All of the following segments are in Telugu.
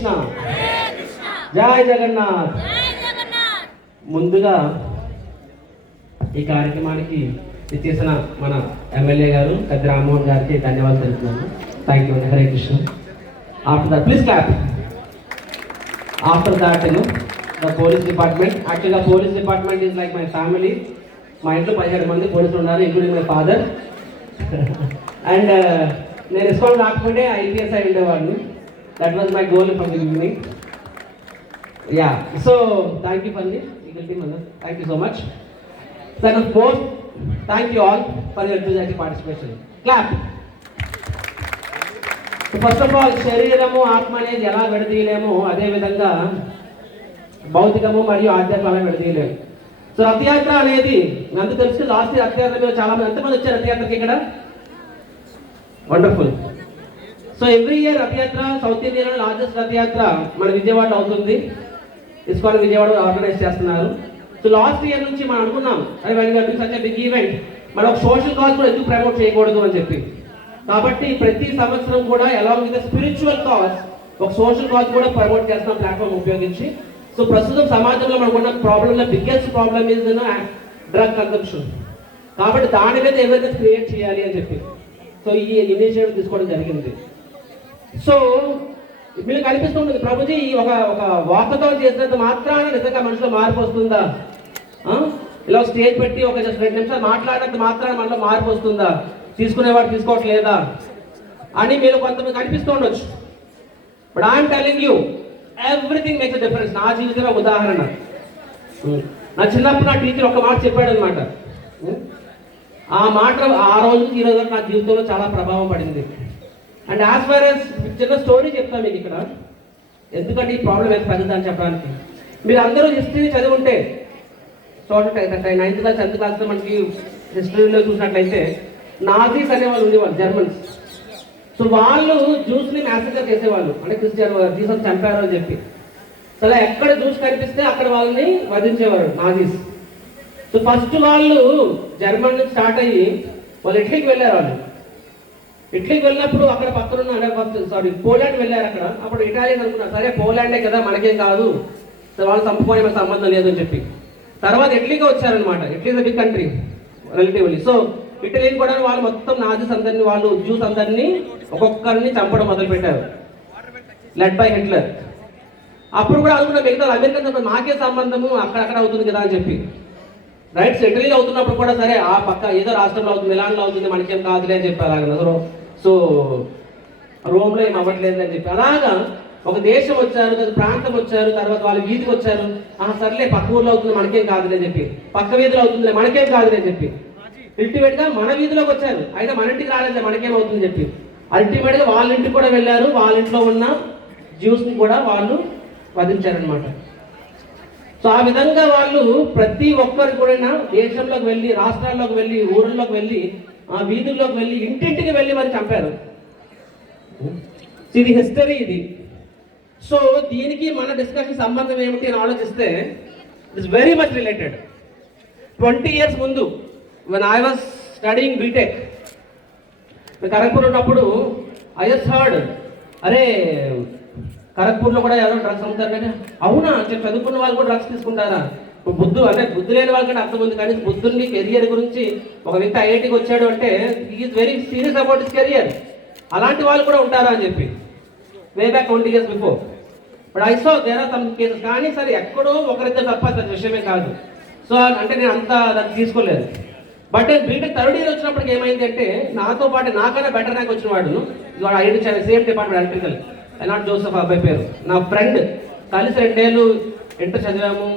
కృష్ణ, జై జగన్నాథ్. ముందుగా ఈ కార్యక్రమానికి ఇచ్చేసిన మన ఎమ్మెల్యే గారు పెద్ద రామ్మోహన్ గారికి ధన్యవాదాలు తెలుపుతున్నాను. Thank you. Hare Krishna. After that please clap. After that the police department. యాక్చువల్గా police department is like my family. మా ఇంట్లో 17 మంది పోలీసులు ఉన్నారు, ఇంక్లూడింగ్ మై ఫాదర్. అండ్ నేను రెస్పాన్స్ రాకపోతే ఐపీఎస్ అయి ఉండేవాడిని. That was my goal from the beginning. Yeah, so thank you for this. Thank you so much. Then of course, thank you all for your enthusiastic participation. Clap. So first of all, శరీరము ఆత్మ అనేది ఎలా విడదీయలేమో అదే విధంగా భౌతికము మరియు ఆధ్యాత్మిక అలా విడదీయలేము. సో రథయాత్ర అనేది అంత తెలుసు. లాస్ట్ ఇయర్ రథయాత్ర మీద చాలా మంది ఎంతమంది వచ్చారు రథయాత్రకి ఇక్కడ? వండర్ఫుల్. సో ఎవ్రీ ఇయర్ రథయాత్ర సౌత్ ఇండియాలో లార్జెస్ట్ రథయాత్ర మన విజయవాడ అవుతుంది. ఇస్కాన్ విజయవాడ ఆర్గనైజ్ చేస్తున్నారు. సో లాస్ట్ ఇయర్ నుంచి మనం అనుకున్నాం, సచ్ బిగ్ ఈవెంట్, మనం ఒక సోషల్ కాజ్ కూడా ఎందుకు ప్రమోట్ చేయకూడదు అని చెప్పి. కాబట్టి ప్రతి సంవత్సరం కూడా అలాంగ్ విత్ స్పిరిచువల్ కాజ్ ఒక సోషల్ కాజ్ కూడా ప్రమోట్ చేస్తాం ప్లాట్ఫామ్ ఉపయోగించి. సో ప్రస్తుతం సమాజంలో మనకున్న ప్రాబ్లంలో biggest problem is drug consumption. కాబట్టి దాని మీద అవేర్నెస్ క్రియేట్ చేయాలి అని చెప్పి సో ఈ ఇనిషియేటివ్ తీసుకోవడం జరిగింది. సో మీకు కనిపిస్తుంది ప్రభుజీ ఒక వార్తతో చేసినంత మాత్రాన నిజంగా మనిషిలో మార్పు వస్తుందా? ఇలా స్టేజ్ పెట్టి ఒక జస్ట్ 2 నిమిషాలు మాట్లాడినంత మాత్రాన మనలో మార్పు వస్తుందా? తీసుకునేవాడు తీసుకోవట్లేదా అని మీరు కొంతమంది కనిపిస్తూ ఉండొచ్చు. But I'm telling you everything makes a difference. నా జీవితంలో ఉదాహరణ, నా చిన్నప్పుడు నా టీచర్ ఒక మాట చెప్పాడు అనమాట. ఆ మాట ఆ రోజు ఈ రోజు నా జీవితంలో చాలా ప్రభావం పడింది. అండ్ యాజ్ ఫార్ యాజ్ చిన్న స్టోరీ చెప్తాను మీకు ఇక్కడ, ఎందుకంటే ఈ ప్రాబ్లం ఎంత పెద్దదని చెప్పడానికి. మీరు అందరూ హిస్టరీ చదివి చూడండి, 9th క్లాస్ 10th క్లాస్లో మనకి హిస్టరీలో చూసినట్లయితే నాజీస్ అనేవాళ్ళు ఉండేవాళ్ళు, జర్మన్స్. సో వాళ్ళు జ్యూస్ని మ్యాసకర్ చేసేవాళ్ళు, అంటే క్రిస్టియన్ జీసస్ చంపారు అని చెప్పి. సో అలా ఎక్కడ జ్యూస్ కనిపిస్తే అక్కడ వాళ్ళని వధించేవారు నాజీస్. సో ఫస్ట్ వాళ్ళు జర్మన్ నుంచి స్టార్ట్ అయ్యి వాళ్ళు ఇటలీకి వెళ్ళారు. వాళ్ళు ఇటలీకి వెళ్ళినప్పుడు అక్కడ పక్కన పోలాండ్ వెళ్ళారు. అప్పుడు ఇటాలియన్ అనుకున్నారు, సరే పోలాండే కదా మనకేం కాదు, సో వాళ్ళు చంపుకొని మనకు సంబంధం లేదు అని చెప్పి. తర్వాత ఇటలీకి వచ్చారనమాట. Italy is big country relatively. So ఇటలీని కూడా వాళ్ళు మొత్తం నాజీస్ అందరినీ, వాళ్ళు జ్యూస్ అందరినీ ఒక్కొక్కరిని చంపడం మొదలుపెట్టారు, లెడ్ బై హిట్లర్. అప్పుడు కూడా అనుకున్న మిగతా అమెరికన్ మాకే సంబంధము అక్కడక్కడ అవుతుంది కదా అని చెప్పి. రైట్, ఇటలీలో అవుతున్నప్పుడు కూడా సరే ఆ పక్క ఏదో రాష్ట్రంలో అవుతుంది, మిలాన్లో అవుతుంది, మనకేం కాదులే అని చెప్పి అలాగ. సో రోమ్లో ఏం అవ్వట్లేదు అని చెప్పి అలాగా ఒక దేశం వచ్చారు, ప్రాంతం వచ్చారు, తర్వాత వాళ్ళు వీధికి వచ్చారు. సర్లే పక్క ఊర్లో అవుతుంది మనకేం కాదులే అని చెప్పి, పక్క వీధిలో అవుతుంది మనకేం కాదులే అని చెప్పి అల్టిమేట్గా మన వీధిలోకి వచ్చారు. అయినా మన ఇంటికి రాలేదు, మనకేం అవుతుందని చెప్పి అల్టిమేట్గా వాళ్ళ ఇంటికి కూడా వెళ్ళారు. వాళ్ళ ఇంట్లో ఉన్న జ్యూస్ని కూడా వాళ్ళు వధించారనమాట. సో ఆ విధంగా వాళ్ళు ప్రతి ఒక్కరు కూడా దేశంలోకి వెళ్ళి, రాష్ట్రాల్లోకి వెళ్ళి, ఊళ్ళలోకి వెళ్ళి, ఆ వీధుల్లోకి వెళ్ళి, ఇంటింటికి వెళ్ళి మరి చంపారు. ఇది హిస్టరీ ఇది. సో దీనికి మన డిస్కషన్ సంబంధం ఏమిటి అని ఆలోచిస్తే it's very much related. 20 years ముందు when I was studying BTech, Kharagpur ఉన్నప్పుడు I just heard, అరే ఖరగ్పూర్లో కూడా ఎవరో డ్రగ్స్ అమ్ముతారు కానీ, అవునా చదువుకున్న వాళ్ళు కూడా డ్రగ్స్ తీసుకుంటారా? బుద్ధి లేని వాళ్ళకంటే అర్థం ఉంది. కానీ బుద్ధుని కెరియర్ గురించి ఒక వ్యక్తి ఐఐటికి వచ్చాడు అంటే is very serious about his career. అలాంటి వాళ్ళు కూడా ఉంటారా అని చెప్పి way back 20 years before. But I saw there are some cases. కానీ సరే ఎక్కడో ఒకరిద్దరు తప్ప అది విషయమే కాదు. సో అంటే నేను అంతా దాన్ని తీసుకోలేదు. బట్ నేను బీటెక్ 3rd year వచ్చినప్పటికి ఏమైంది అంటే, నాతో పాటు నాకన్నా బెటర్ ర్యాంక్ వచ్చిన వాడు ఐఐటి సేమ్ డిపార్ట్మెంట్ ఎలక్ట్రికల్, ఎలాంటి జోసెఫ్ అబ్బాయి పేరు, నా ఫ్రెండ్. కలిసి 2 ఏళ్ళు ఇంటర్ చదివాము,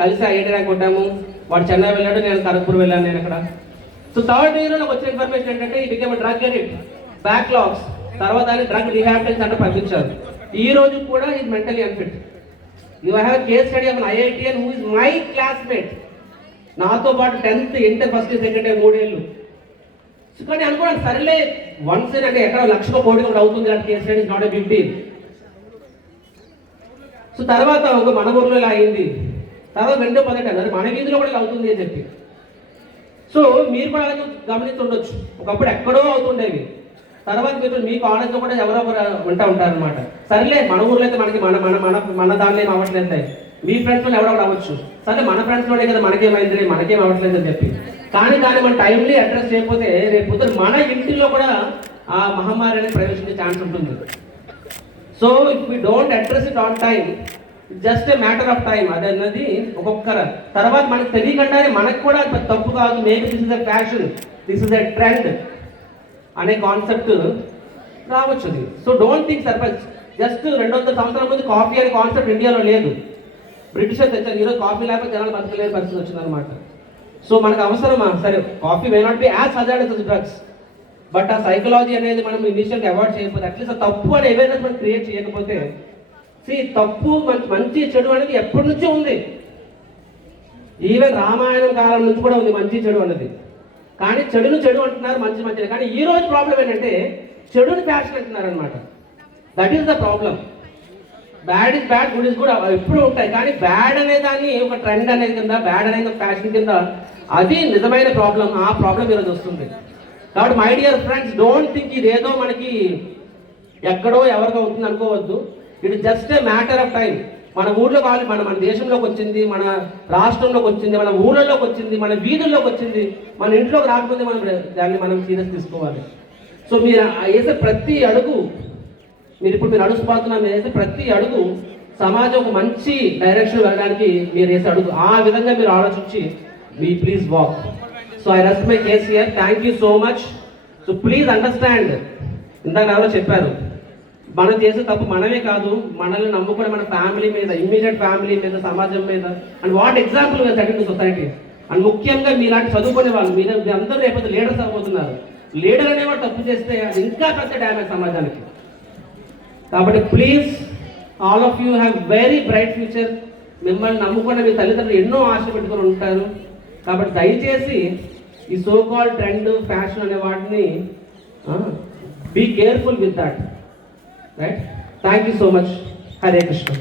కలిసి ఐఐటి ర్యాంక్ కొట్టాము. వాడు చెన్నై వెళ్ళాడు, నేను ఖరగ్పూర్ వెళ్ళాను. నేను అక్కడ. సో 3rd year నాకు వచ్చిన ఇన్ఫర్మేషన్ ఏంటంటే he became drug addict, backlogs. తర్వాత ఆయన డ్రగ్ రీహాబిలిటేషన్ సెంటర్ పంపించారు. ఈ రోజు కూడా is mentally unfit. You have case study of ఐఐటిఎన్ who is my classmate, నాతో పాటు 10th, inter first year, second year 3 ఏళ్ళు. కానీ అనుకోండి సరేలే వన్స్ అంటే ఎక్కడ 1,00,000 కోటి ఒకటి అవుతుంది అంటే case study is not a big deal. So తర్వాత ఒక మన ఊర్లో ఇలా అయింది, తర్వాత రెండో పదట మన వీధిలో కూడా ఇలా అవుతుంది అని చెప్పి. సో మీరు కూడా అలాగే గమనిస్తుండొచ్చు, ఒకప్పుడు ఎక్కడో అవుతుండేవి, తర్వాత మీ కాలేజ్లో కూడా ఎవరో ఒకరు ఉంటారనమాట. సరేలే మన ఊర్లో అయితే మనకి మన మన మన మన దానిలో ఏం అవ్వట్లేదు, మీ ఫ్రెండ్స్లో ఎవరో ఒకరు అవ్వచ్చు, సరే మన ఫ్రెండ్స్లోనే కదా మనకేమైంది మనకేం అవ్వట్లేదు అని చెప్పి. కానీ మన టైంలీ అడ్రస్ చేయకపోతే రేపు పొద్దున మన ఇంటిలో కూడా ఆ మహమ్మారి అనేది ప్రవేశించే ఛాన్స్ ఉంటుంది. So if we don't address it on time, just a matter of time. అది అన్నది ఒక్కొక్కరు తర్వాత మనకు తెలియకుండానే మనకు కూడా తప్పు కాదు, maybe this is a fashion, this is a trend అనే కాన్సెప్ట్ రావచ్చు. So don't think sarpanch just 200 సంవత్సరాల ముందు కాఫీ అనే కాన్సెప్ట్ ఇండియాలో లేదు, బ్రిటిషర్ తెచ్చారు. ఈరోజు కాఫీ లేకపోతే జనాలు బతకలేని పరిస్థితి వచ్చిందనమాట. సో మనకు అవసరమా? సరే, coffee may not be as hazardous as drugs, but ఆ సైకలాజీ అనేది మనం ఇనిషియల్గా అవాయిడ్ చేయకపోతే, అట్లీస్ట్ ఆ తప్పు అనే అవేర్నెస్ మనం క్రియేట్ చేయకపోతే, తప్పు మంచి చెడు అనేది ఎప్పటి నుంచో ఉంది. ఈవెన్ రామాయణం కాలం నుంచి కూడా ఉంది మంచి చెడు అనేది. కానీ చెడును చెడు అంటున్నారు, మంచి మంచిది. కానీ ఈ రోజు ప్రాబ్లం ఏంటంటే చెడుని ఫ్యాషన్ అంటున్నారు అనమాట. That is the problem. Bad is bad, good is good ఎప్పుడు ఉంటాయి. కానీ బ్యాడ్ అనే దాన్ని ఒక ట్రెండ్ అనేది కింద, బ్యాడ్ అనేది ఫ్యాషన్ కింద, అది నిజమైన ప్రాబ్లం. ఆ ప్రాబ్లం ఈరోజు వస్తుంది. కాబట్టి my dear friends, don't think ఇదేదో మనకి ఎక్కడో ఎవరికో అవుతుంది అనుకోవద్దు. It just a matter of time. మన ఊర్లో కావాలి, మన దేశంలోకి వచ్చింది, మన రాష్ట్రంలోకి వచ్చింది, మన ఊళ్ళలోకి వచ్చింది, మన వీధుల్లోకి వచ్చింది. మన ఇంట్లోకి రాకపోతే దాన్ని మనం సీరియస్ తీసుకోవాలి. సో మీరు వేసే ప్రతి అడుగు, మీరు నడుస్తుపోతున్నా, మీరు వేసే ప్రతి అడుగు సమాజం ఒక మంచి డైరెక్షన్ వెళ్ళడానికి మీరు వేసే అడుగు. ఆ విధంగా మీరు ఆలోచించి please walk. So I rest my case here. Thank you so much. So please understand, ఇందాక ఎవరో చెప్పారు, మనం చేసే తప్పు మనమే కాదు, మనల్ని నమ్ముకునే మన ఫ్యామిలీ మీద, ఇమ్మీడియట్ ఫ్యామిలీ మీద, సమాజం మీద. అండ్ వాట్ ఎగ్జాంపుల్ మీరు సెకండ్ సొసైటీ. అండ్ ముఖ్యంగా మీలాంటి చదువుకునే వాళ్ళు, మీరు అందరూ రేపు లీడర్స్ అవ్వబోతున్నారు. లీడర్ అనేవాడు తప్పు చేస్తే అది ఇంకా పెద్ద డ్యామేజ్ సమాజానికి. కాబట్టి please, all of you have very bright future. మిమ్మల్ని నమ్ముకున్న మీ తల్లిదండ్రులు ఎన్నో ఆశలు పెట్టుకొని ఉంటారు. కాబట్టి దయచేసి ఈ సో కాల్డ్ ట్రెండ్, ఫ్యాషన్ అనే వాటిని be careful with that. Right? Thank you so much. Hare Krishna.